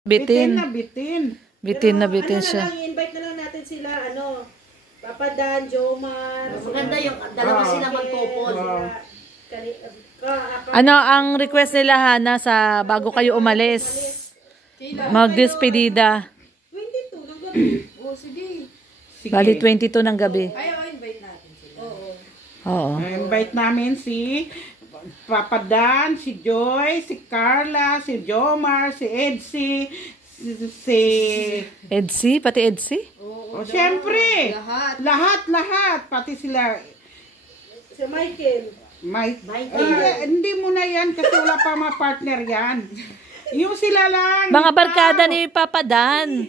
Bitin. Bitin na bitin siya. I-invite na lang natin sila, Papa Dan, Jomar. Maganda yung dalawa sila magkopol. Ano ang request nila, Hana, sa bago kayo umalis? Mag-despedida. 22 ng gabi. Oh, sige. Bali 22 ng gabi. Ayaw, invite natin sila. Oo. Invite namin si Papa Dan, si Joy, si Carla, si Jomar, si Edsy, si Edsy? Pati Edsy? Oh, siyempre. Lahat. Pati sila. Si Michael. Hindi mo na yan kasi wala pa mga partner yan. Yung sila lang. Mga barkada ni Papa Dan.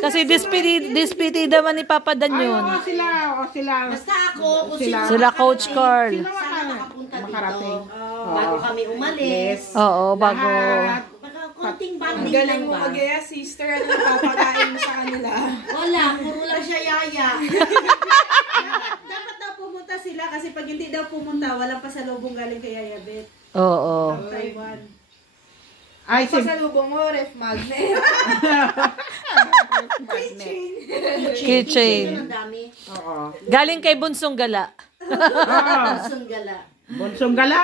Kasi despedida man ni Papa Dan yun. Sila. Basta ako, Sila Coach Carl. sana nakapunta dito. Bago kami umalis. Oo, bago. Konting banding Galing lang mo ba? mag-iya, sister. Ano papakain mo sa kanila? Wala, puro lang siya yaya. Dapat daw pumunta sila kasi pag hindi daw pumunta, walang pasalubong galing kay Yaya Beth. Oo. Taiwan. Ay, Pasalubong mo, ref magnet. Keychain. Ang dami. Oo. Galing kay Bunsong Gala. Busong gala. Bonsong gala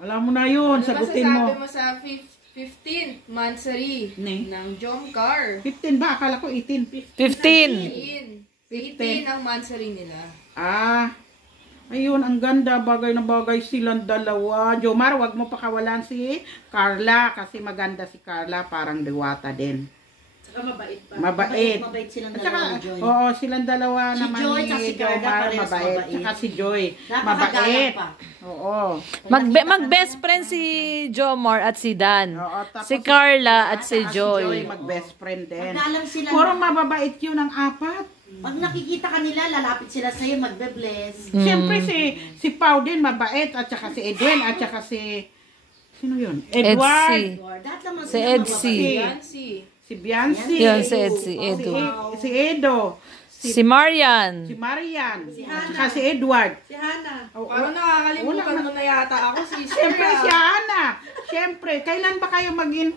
Alam mo na yun, sagutin mo. Masasabi mo sa 15th monthsary Ne? ng Jomcar. 15 ba? Akala ko 18. 15. 18 ang monthsary nila. Ayun, ang ganda. Bagay na bagay silang dalawa. Jomar, wag mo pakawalan si Carla kasi maganda si Carla. Parang diwata din. Saka mabait pa. Mabait silang At saka, dalawa ni Joy. oo, silang dalawa Si naman Joy ni at si Carla Jomar, parehas mabait. Tsaka si Joy, Napakagalang mabait. pa. Oo. Mag-best friend si Jomar at si Dan. Oo, tapos Si Carla at si Si Joy, Joy. mag-best friend din. Pagdalang sila. Puro mababait yun ang apat. Pag nakikita ka nila, lalapit sila sa'yo, magbe-bless. Siyempre si Pau din mabait at saka si Edwin at saka si sino yun? Edward. Edsy. Lahat naman Si sila Edsy. mababait. Si Biancy. Yan si Edsy. Edo. Si Edo. Si Marian. Si Marian. At saka si Edward. Si Hana. Parang nakakalimutan mo na yata ako, sister. Siyempre si Ana. Siyempre. Kailan ba kayo maging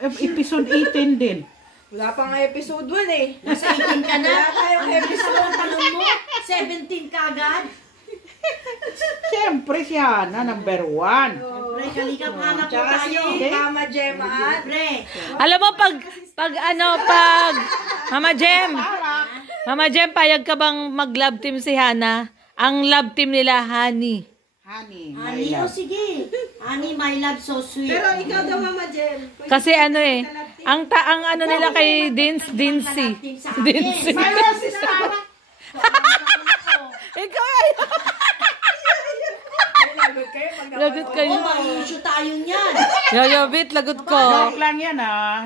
episode 18 din? Wala pa nga episode 1 eh. Nasa 18 ka na. Wala tayong episode. Ang tanong mo, 17 ka agad. Siyempre si Hana, number 1. Siyempre, kalikap hanap po Tsaka si tayo. Mama Gemma. Siyempre. Alam mo, pag Mama Jem, payag ka bang mag-love team si Hana? Ang love team nila, Honey. Honey, my Honey, love. sige. Honey, my love, so sweet. Pero ikaw daw, Mama Jem. Kasi ang ano nila kay Dincy. Dincy. Mayroon si Sarah. Ikaw ay. Lagot kayo. Oo, mag-issue tayo niyan. Yoyobit, lagot ko. Joke lang yan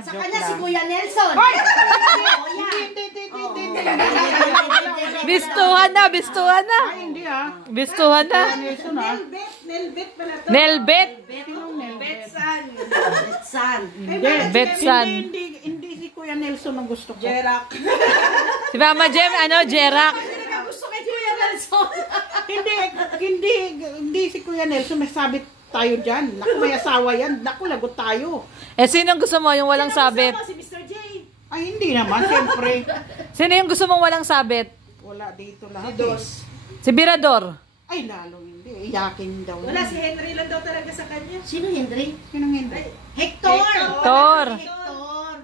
Sa Joke kanya, si lang. Kuya Nelson. Hoy! Oo, yan. Bistuhan na. Ay, hindi Bistuhan na. Nelson Nelbet pala to. Nelbet. Betsan. Betsan. Betsan. Hindi si Kuya Nelson ang gusto ko. Jerak. Si Mama Jem, Jerak. Gusto kay Kuya Nelson. Hindi si Kuya Nelson. May sabit tayo dyan. Naku, may asawa yan. Naku, lagot tayo. Sinong gusto mo yung walang sabit? Si Mr. J. Ay, hindi naman. Siyempre. Sino yung gusto mong walang sabit? Wala dito lahat. Dos. Si Birador. Ay, lalo hindi. Iyakin daw. Wala, si Henry lang daw talaga sa kanya. Sino, Henry? Sinong hindi? Hector. Tor. Hector.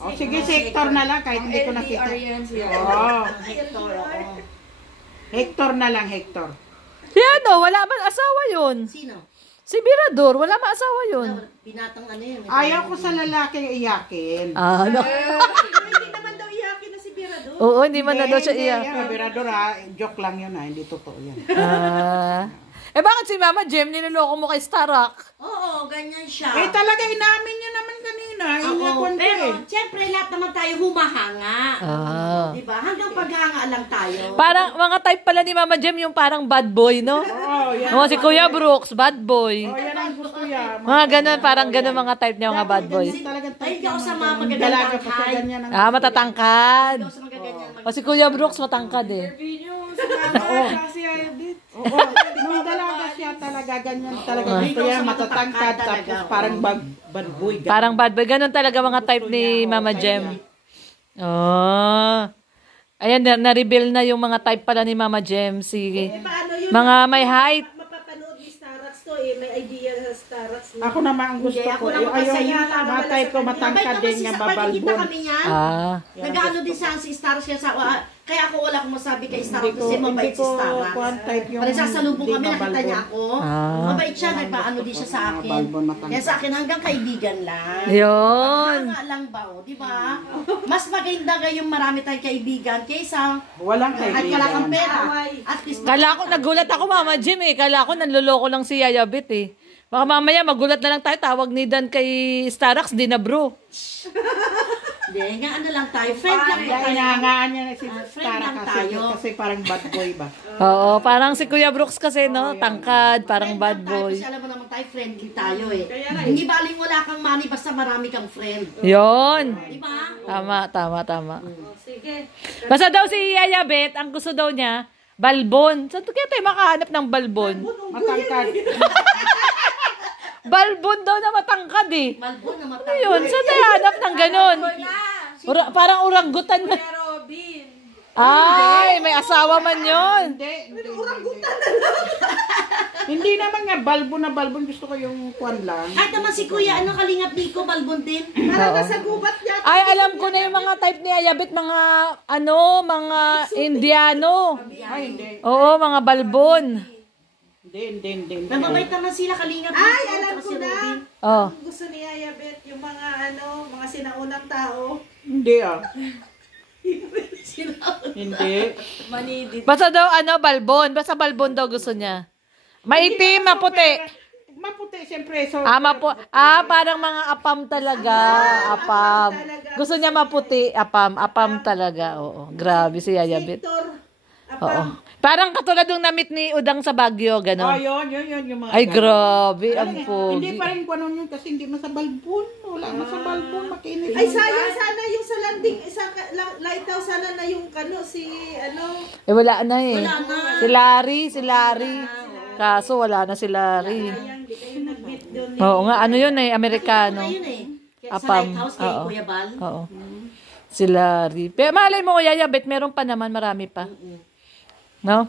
O, sige, si Hector na lang. Kahit hindi ko nakita. yan siya. Oo. Hector, oo. Hector na lang, Hector. Si wala man asawa yun. Sino? Si Birador, wala man asawa yun. Binatang ano yun. Ayaw ko sa lalaking iyakin. No. Hindi naman daw iyakin na si Bira doon. Oo, hindi man na daw siya iya. Yan, Berador joke lang yun Hindi totoo yan. Bakit si Mama Jem niloloko mo kay Starak? Oo, ganyan siya. Talaga inamin niya naman kanina. Oo, pero siyempre lahat naman tayo humahanga. Diba? Hanggang paghanga lang tayo. Parang mga type pala ni Mama Jem yung parang bad boy, no? Oo, yan. Si Kuya Brooks, bad boy. Yan ang gusto niya. Mga ganun, parang ganun mga type niya, mga bad boy. Ay, hindi ako sa mga magagandang height. Matatangkad. Hindi ako sa magagandang O si Kuya Brooks matangkad eh. Kasi ayaw dit. Oo, nung dalaga siya talaga talaga, ganyan talaga. Oo. Gusto yan, matatangkad, tapos parang bad boy. ganun. Parang bad boy. Ganon talaga mga type ni Mama Jem. Oh. Ayan, na-reveal na yung mga type pala ni Mama Jem. Si Paano yun? mga may height. Mapapanood ni Starax to eh. May idea sa Starax. No? Ako naman ang gusto Hindi, ko. ako naman kasi Ayaw yun, mga type ko matangkad din nga Nakikita babalbon. kami yan. Ah. Nag-ano din si Stars siya sa... kaya ako wala akong masabi kay Stars Hindi ko, kasi mabait hindi si ko Stars. kuwan type yung Pag nagsasalubong hindi kami, nakita babalbon. niya ako. Ah. Mabait siya, nagpaano din siya sa akin. Balbon matangkad. Kaya sa akin hanggang kaibigan lang. Yun. Hanga lang ba, di ba? Mas maganda yung marami tayong kaibigan kaysa Walang at wala kang kaibigan. pera. At least Kala ko, nagulat ako Mama Jem eh. Kala ko nanloloko lang si Yaya Bet eh. Baka mamaya magulat na lang tayo. Tawag ni Dan kay Starax, di na bro. Hindi, nga ano lang tayo. Friend lang Kaya tayo. inahangaan niya na si friend Tara lang kasi, tayo. kasi parang bad boy ba? Oo, parang si Kuya Brooks kasi, no? Tangkad, parang Friend bad lang tayo boy. kasi alam mo naman tayo, friendly tayo eh. Hindi baling wala kang money basta marami kang friend. Yun. Di ba? Tama. Sige. Basta daw si Yaya Bet, ang gusto daw niya, balbon. Saan kaya tayo makahanap ng balbon? Matangkad. Balbon daw na matangkad eh. Malbo na mata. Ayun, saan tayo hanap ng ganon? Parang oranggutan na. Robin. Ay, may asawa man yun. Hindi naman nga balbon na balbon. Gusto ko yung kwan lang. Kahit naman si Kuya, ano kalingap Nico, balbon din. Parang nasa gubat niya. Ay, alam ko na yung mga type ni Ayabit, mga mga Indiano. Ay, hindi. Oo, mga balbon. Hindi. Nababait naman sila kalingap Nico. Ay, alam tsaka ko si na. Robin. Oh. Ang gusto ni Yaya Bet, yung mga mga sinaunang tao. Hindi ah. Hindi. Basta daw balbon. Basta balbon daw gusto niya. Maitim, maputi. Maputi, siyempre. So, Parang mga apam talaga. Apam. Gusto niya maputi, apam talaga. Oo. Grabe si Ayabit. Victor. Oo. Parang katulad ng namit ni Udang sa Baguio, oh, gano'n. yun, yung mga Ay, ganun. grabe. Ang Hindi pogi. pa rin kwan yun kasi hindi man sa balbon. Wala man sa balbon, makinis. Ay, sayang sana yung sa landing. Light daw sana na yung si Eh, wala na eh. Wala na. Si Larry. Kaso wala na si Larry. Sayang, di kayo nag-meet doon. Oo nga, ano yun eh, Amerikano. Ayun eh. Sa Apam. lighthouse kay Oo. Kuya Bal. Oo. Si Larry. Pero malay mo, Yaya Bet, meron pa naman, marami pa. No?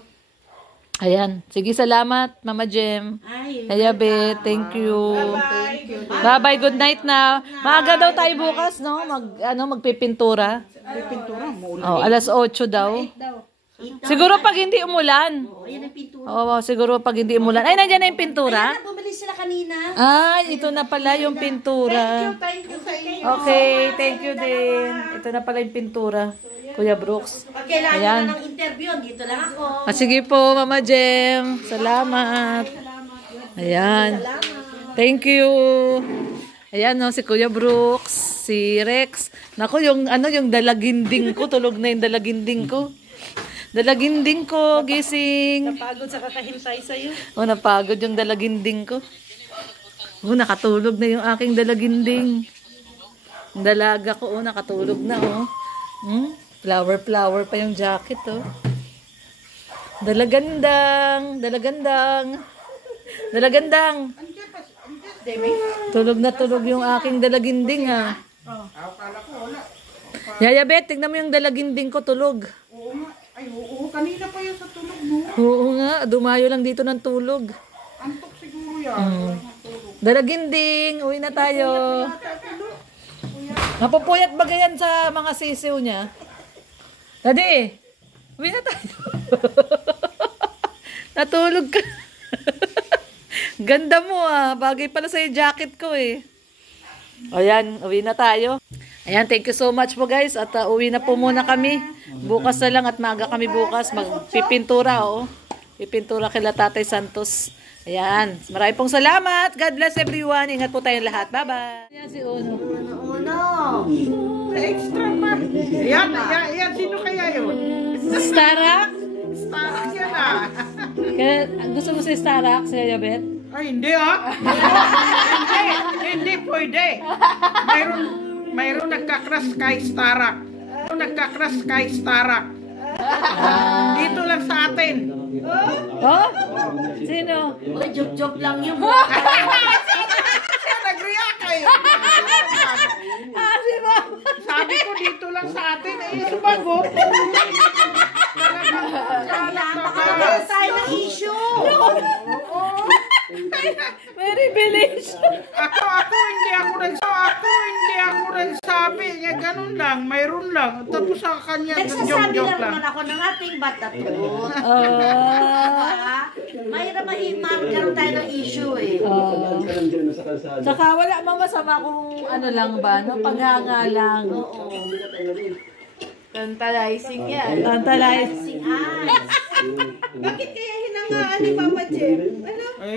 Ayan. Sige, salamat, Mama Jem. Ay, Yaya Bet, thank you. Bye. Bye-bye, good night na. Maaga daw tayo bukas, no? Magpipintura. May pintura mo. Oh, alas 8 daw. Daw. Siguro pag hindi umulan. Oo, ayan ang pintura. Oo, siguro pag hindi umulan. Ay, nandiyan na yung pintura. Ayan, bumili sila kanina. Ay, ito na pala yung pintura. Thank you sa inyo. Okay, thank you din. Ito na pala yung pintura. Kuya Brooks. Pag kailangan Ayan. na ng interview, dito lang ako. Sige po, Mama Jem. Salamat. Ayan. Thank you. Ayan, no, si Kuya Brooks, si Rex. Naku, yung dalaginding ko, tulog na yung dalaginding ko. Dalaginding ko, gising. Napagod sa kakahintay sa'yo. Oh, napagod yung dalaginding ko. Oh, nakatulog na yung aking dalaginding. Yung dalaga ko, oh, nakatulog na, oh. Flower pa yung jacket, oh. Dalagandang. Tulog na tulog yung aking dalaginding, ha. Yaya Bet, tignan mo yung dalaginding ko, tulog. Oo nga. Ay, oo. Kanina pa yun sa tulog mo. Oo nga, dumayo lang dito ng tulog. Antok siguro yan. Dalaginding, uwi na tayo. Mapupuyat ba ganyan sa mga sisiw niya? Daddy, uwi na tayo. Natulog ka. Ganda mo ah. Bagay pala sa jacket ko eh. Ayan, uwi na tayo. Ayan, thank you so much po guys. At uwi na po muna kami. Bukas na lang at maaga kami bukas. Magpipintura, oh. Pipintura kila Tatay Santos. Ayan. Maraming pong salamat. God bless everyone. Ingat po tayong lahat. Bye-bye. Ayan si Uno. Extra pa. Yan. Sino kaya yun? Starak? Starak yan ah. Kaya, gusto mo si Starak, si Yabet? Ay, hindi ah. Hindi pwede. Mayroon nagka-crush kay Starak. Dito lang sa atin. Oh? Sino? Uy, joke-joke lang yun. Siya nag-react eh. Ah, si Ma'am. Sabi ko dito lang sa atin, eh, sumagot. Baka tayo ng issue. May revelation. Ako hindi ako nagsabi niya, ganun lang, mayroon lang. Tapos sa kanya, Nagsasabi joke lang lang. naman ako ng ating batatot. Ah. Mahirap magkaroon tayo ng issue eh. Tsaka wala mang masama kung ano lang ba, no? Paghanga lang. Oo. Tantalizing yan. Tantalizing. Sing eyes. Bakit kaya hinangaan ni Mama Jem? Ano? Ay,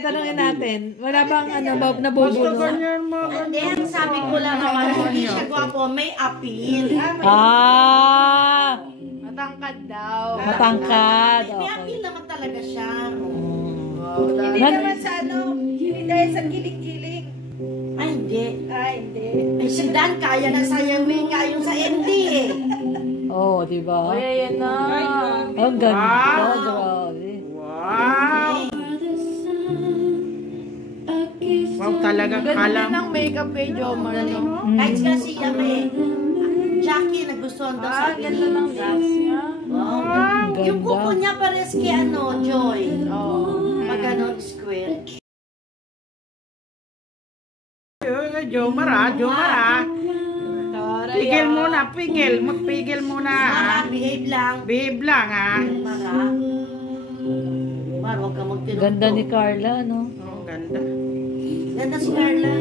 Tanungin natin. Wala bang ano, basta nabubuno? ganyan mga Hindi, ang sabi ko lang naman, hindi siya gwapo, may appeal. Ah! Matangkad daw. Matangkad. May Okay. appeal naman talaga siya. Hindi naman sa ano, hindi dahil sa giling-giling. Ay, hindi. Ay, hindi. Ay, si Dan, kaya na sayawin nga yung sa MD eh. Oh, di ba? Ayan na. Ang ganda. Wow. Grabe. wow. Wow, talagang Ganda kalam. din ng makeup kay Jomar. No? Kahit nga siya may Jackie, nagustuhan daw sa Ganda ng dress niya. Wow. Ganda. Yung kuko niya pares kay ano, Joy. Pag ano, square. Jomar ah. Pigil muna, magpigil muna. Mara, behave lang. Behave lang ah. Mara. Mara, huwag ka magtinutog. Ganda ni Carla, no? Oh, ganda. Ganda si Carla.